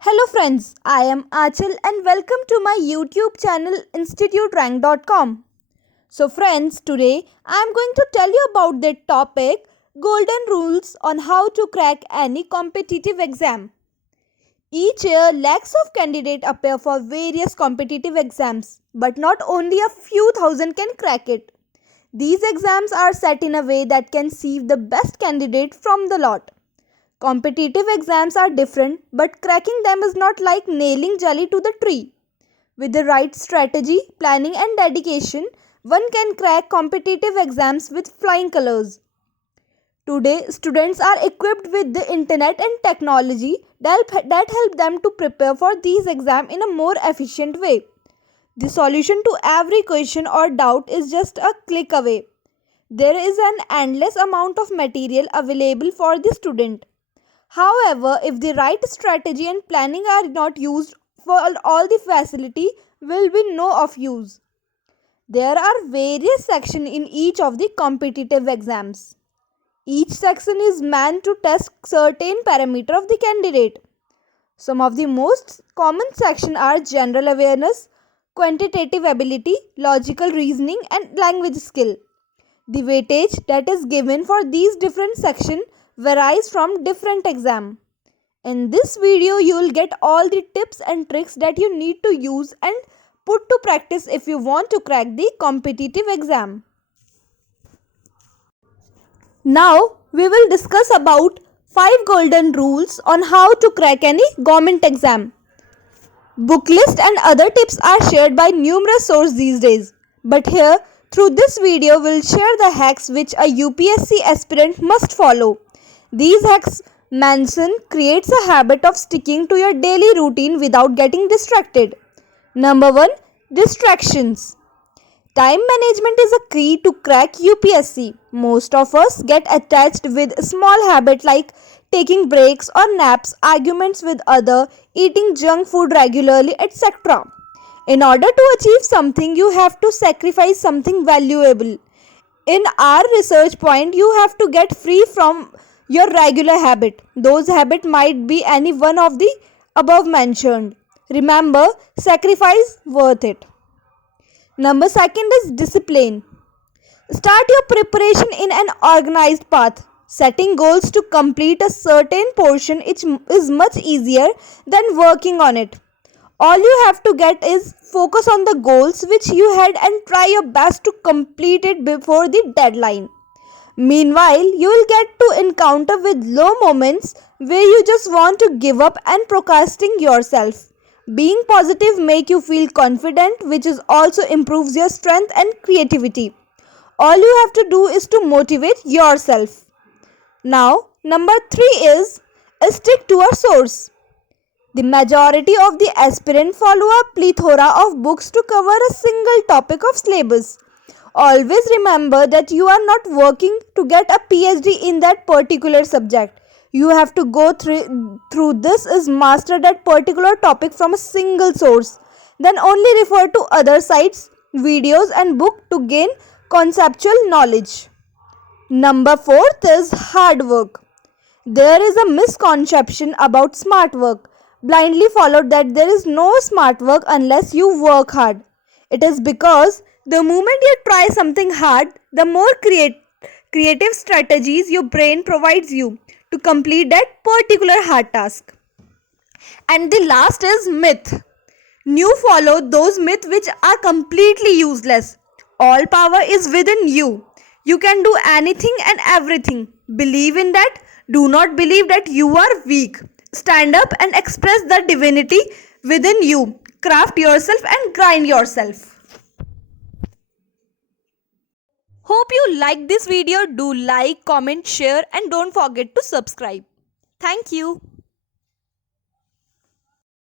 Hello friends, I am Achal and welcome to my YouTube channel instituterank.com. So friends, today I am going to tell you about the topic golden rules on how to crack any competitive exam. Each year lakhs of candidates appear for various competitive exams, but not only a few thousand can crack it. These exams are set in a way that can sieve the best candidate from the lot. Competitive exams are different, but cracking them is not like nailing jelly to the tree. With the right strategy, planning, and dedication, one can crack competitive exams with flying colors. Today, students are equipped with the internet and technology that help them to prepare for these exams in a more efficient way. The solution to every question or doubt is just a click away. There is an endless amount of material available for the student. However, if the right strategy and planning are not used, for all the facility will be no of use. There are various sections in each of the competitive exams. Each section is meant to test certain parameter of the candidate. Some of the most common sections are general awareness, quantitative ability, logical reasoning, and language skill. The weightage that is given for these different sections varies from different exam. In this video, you will get all the tips and tricks that you need to use and put to practice if you want to crack the competitive exam. Now, we will discuss about 5 golden rules on how to crack any government exam. Book list and other tips are shared by numerous sources these days. But here, through this video, we'll share the hacks which a UPSC aspirant must follow. These hacks Manson creates a habit of sticking to your daily routine without getting distracted. Number 1. Distractions. Time management is a key to crack UPSC. Most of us get attached with small habits like taking breaks or naps, arguments with others, eating junk food regularly, etc. In order to achieve something, you have to sacrifice something valuable. In our research point, you have to get free from your regular habit. Those habits might be any one of the above mentioned. Remember, sacrifice worth it. Number 2 is discipline. Start your preparation in an organized path. Setting goals to complete a certain portion is much easier than working on it. All you have to get is focus on the goals which you had and try your best to complete it before the deadline. Meanwhile, you will get to encounter with low moments where you just want to give up and procrastinate yourself. Being positive make you feel confident, which is also improves your strength and creativity. All you have to do is to motivate yourself. Now, number 3 is stick to a source. The majority of the aspirant follow a plethora of books to cover a single topic of syllabus. Always remember that you are not working to get a PhD in that particular subject. You have to go through this is master that particular topic from a single source. Then only refer to other sites, videos and book to gain conceptual knowledge. Number 4 is hard work. There is a misconception about smart work. Blindly followed that there is no smart work unless you work hard. It is because the moment you try something hard, the more creative strategies your brain provides you to complete that particular hard task. And the last is myth. You follow those myths which are completely useless. All power is within you. You can do anything and everything. Believe in that. Do not believe that you are weak. Stand up and express the divinity within you. Craft yourself and grind yourself. Hope you like this video. Do like, comment, share and don't forget to subscribe. Thank you.